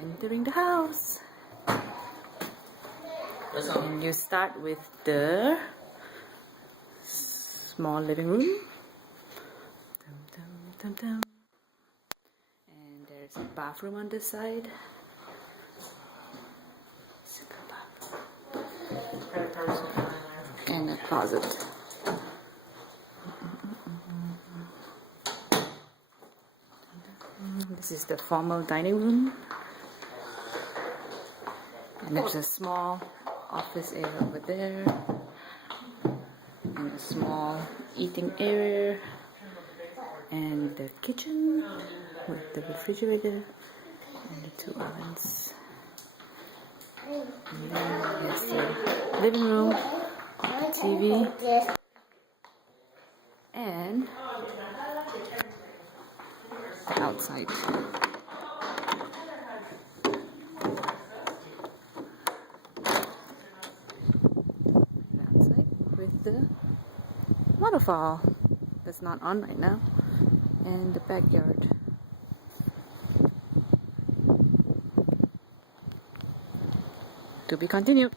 Entering the house. And you start with the small living room. Dum, dum, dum, dum. And there's a bathroom on this side. And a closet. This is the formal dining room. And there's a small office area over there. And a small eating area. And the kitchen with the refrigerator and the 2 ovens. And then here's the living room, the TV, and the outside. The outside with the waterfall that's not on right now, and the backyard. To be continued.